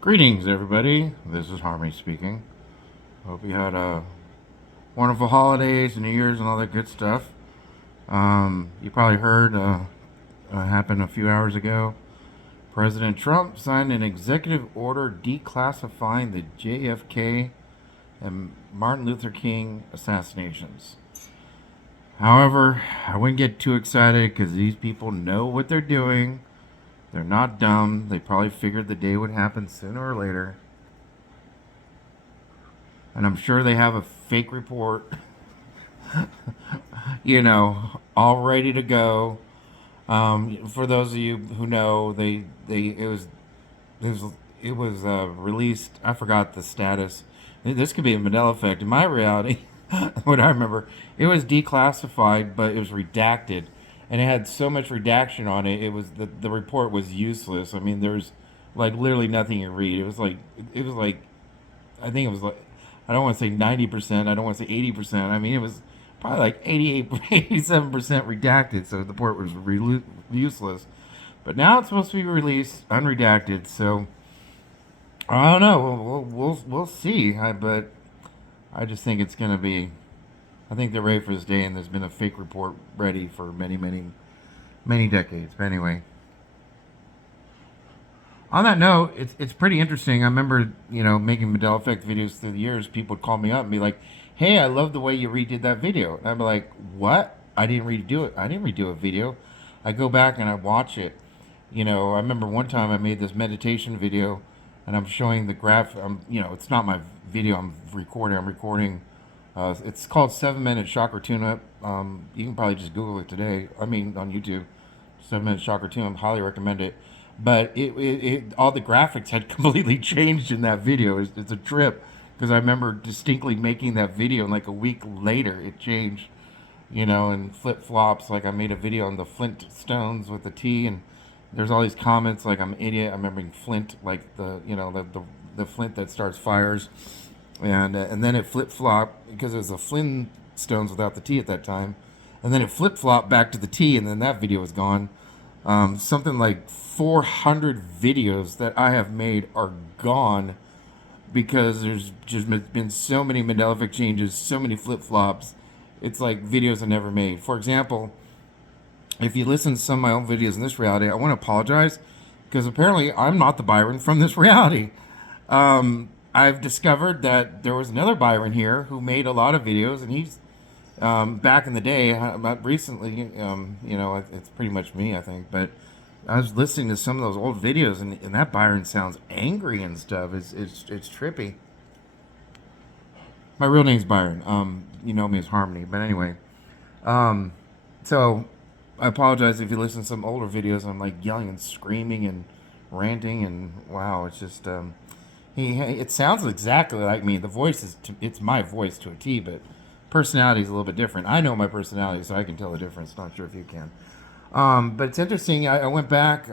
Greetings, everybody. This is Harmony speaking. Hope you had a wonderful holidays and New Year's and all that good stuff. You probably heard happened a few hours ago. President Trump signed an executive order declassifying the JFK and Martin Luther King assassinations. However, I wouldn't get too excited because these people know what they're doing. They're not dumb. They probably figured the day would happen sooner or later. And I'm sure they have a fake report, all ready to go. For those of you who know, it was, it was released. I forgot the status. This could be a Mandela effect. In my reality, what I remember, it was declassified, but it was redacted, and it had so much redaction on it. It was the report was useless. I mean, there was like literally nothing you read. It was like I think it was like, I don't want to say 90%. I don't want to say 80%. I mean, it was probably like 88, 87% redacted. So the report was useless. But now it's supposed to be released unredacted. So I don't know. We'll see. But I just think it's going to be. I think they're ready for this day, and there's been a fake report ready for many decades. But anyway, on that note, it's pretty interesting. I remember, making Mandela Effect videos through the years. People would call me up and be like, "Hey, I love the way you redid that video." And I'd be like, "What? I didn't redo it. I didn't redo a video. I go back and I watch it." I remember one time I made this meditation video, and I'm showing the graph. It's not my video. I'm recording. It's called 7 Minute Chakra Tune Up. You can probably just Google it today. I mean, on YouTube, 7 Minute Chakra Tune Up. Highly recommend it. But all the graphics had completely changed in that video. It's a trip because I remember distinctly making that video, and like a week later, it changed. And flip flops. Like I made a video on the flint stones with the T, and there's all these comments like I'm an idiot. I'm remembering flint, like the flint that starts fires, and then it flip flop because it was the flint stones without the T at that time, and then it flip flopped back to the T, and then that video was gone. Something like 400 videos that I have made are gone because there's just been so many Mandela Effect changes, so many flip flops. It's like videos I never made. For example, if you listen to some of my own videos in this reality, I want to apologize because apparently I'm not the Byron from this reality. I've discovered that there was another Byron here who made a lot of videos, and he's back in the day, about recently, it's pretty much me, I think. But I was listening to some of those old videos, and that Byron sounds angry and stuff. It's trippy. My real name's Byron. You know me as Harmony. But anyway, so I apologize if you listen to some older videos. I'm like yelling and screaming and ranting, and wow, it's just it sounds exactly like me. The voice it's my voice to a T, but personality is a little bit different. I know my personality, so I can tell the difference. Not sure if you can. But it's interesting. I went back.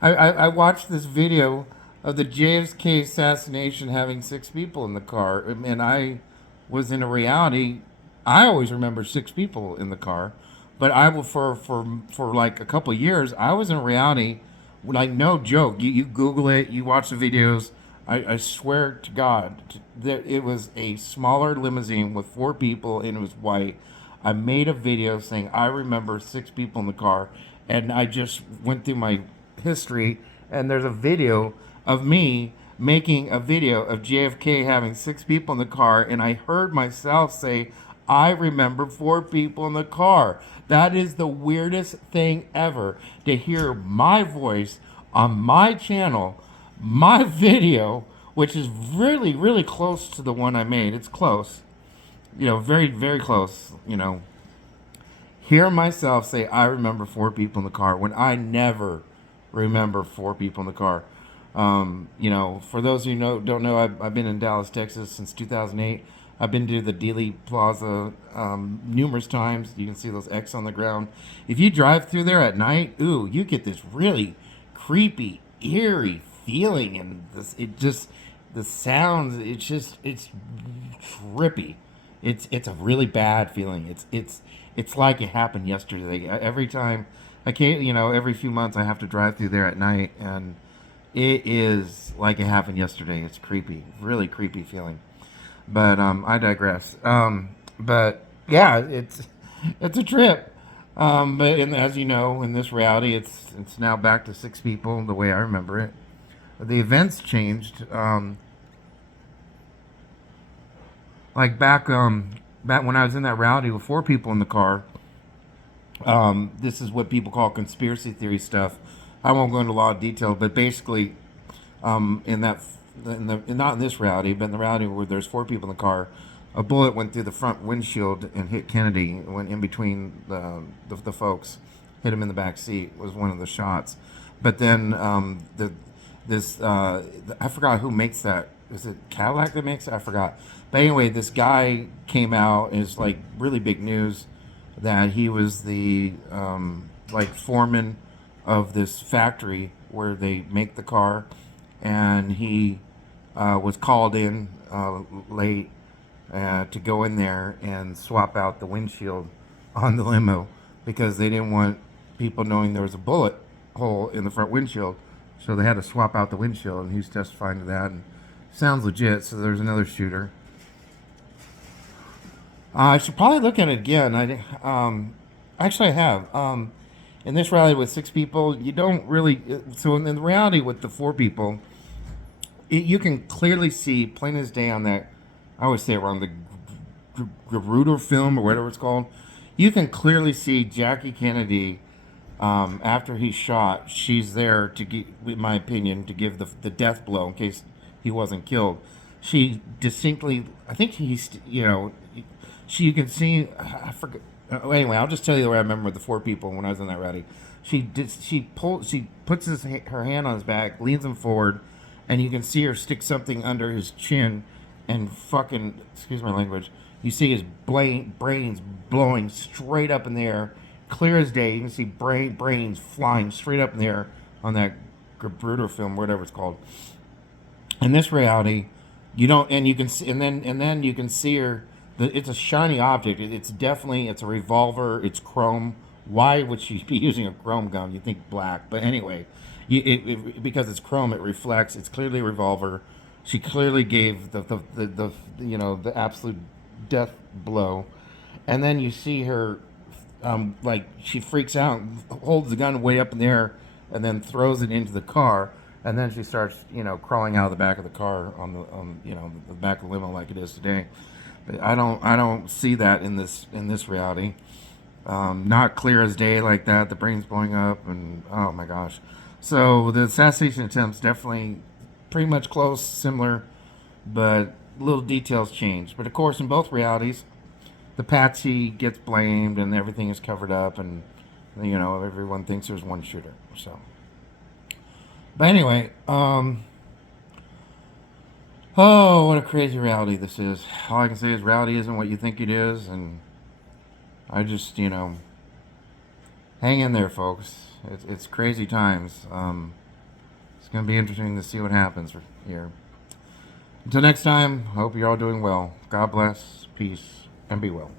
I watched this video of the JFK assassination having 6 people in the car, and I was in a reality. I always remember 6 people in the car, but I will for like a couple of years. I was in a reality, like no joke. You Google it, you watch the videos. I swear to God that it was a smaller limousine with 4 people, and it was white. I made a video saying I remember 6 people in the car, and I just went through my history, and there's a video of me making a video of JFK having 6 people in the car, and I heard myself say, I remember 4 people in the car. That is the weirdest thing ever, to hear my voice on my channel, my video, which is really, really close to the one I made. It's close, very, very close, hear myself say, I remember 4 people in the car when I never remember 4 people in the car. For those of you who don't know, I've been in Dallas, Texas since 2008. I've been to the Dealey Plaza numerous times. You can see those X on the ground. If you drive through there at night, ooh, you get this really creepy, eerie feeling, and the sounds. It's trippy. It's a really bad feeling. It's like it happened yesterday. Every time, every few months, I have to drive through there at night, and It is like it happened yesterday. It's creepy, really creepy feeling. But I digress. But yeah, it's a trip. But as you know, in this reality, it's now back to six people the way I remember it. The events changed. Like back when I was in that rowdy with four people in the car. This is what people call conspiracy theory stuff. I won't go into a lot of detail, but basically, in that, not in this rowdy, but in the rowdy where there's four people in the car, a bullet went through the front windshield and hit Kennedy. It went in between the folks, hit him in the back seat. Was one of the shots, but then I forgot who makes that. Is it Cadillac that makes it? I forgot. But anyway, this guy came out. And it's like really big news that he was the like foreman of this factory where they make the car, and he was called in late to go in there and swap out the windshield on the limo because they didn't want people knowing there was a bullet hole in the front windshield. So they had to swap out the windshield, and he's testifying to that. And sounds legit. So there's another shooter. I should probably look at it again. Actually, I have. In this rally with six people, you don't really. So in the reality with the four people, you can clearly see, plain as day, on that. I always say it wrong. The Gruder film or whatever it's called. You can clearly see Jackie Kennedy. After he's shot, she's there to give, in my opinion, to give the death blow in case he wasn't killed. She distinctly, I think he's, you can see. I forget. Anyway, I'll just tell you the way I remember the four people when I was in that rally. She puts her hand on his back, leans him forward, and you can see her stick something under his chin, and fucking, excuse my language, you see his brains blowing straight up in the air, clear as day. You can see brains flying straight up in the air on that Gruder film, whatever it's called. In this reality, you don't, and you can see, and then you can see her. It's a shiny object. It's a revolver. It's chrome. Why would she be using a chrome gun? You think black, but anyway, because it's chrome, it reflects. It's clearly a revolver. She clearly gave the absolute death blow, and then you see her, like she freaks out, holds the gun way up in the air, and then throws it into the car, and then she starts crawling out of the back of the car on the back of the limo like it is today. But I don't see that in this reality. Not clear as day like that. The brain's blowing up, and oh my gosh. So the assassination attempts definitely pretty much close, similar, but little details change. But of course, in both realities, the patsy gets blamed, and everything is covered up, and everyone thinks there's one shooter. So, but anyway, oh, what a crazy reality this is. All I can say is reality isn't what you think it is, and I just, hang in there, folks. It's crazy times. It's going to be interesting to see what happens here. Until next time, I hope you're all doing well. God bless, peace, and be well.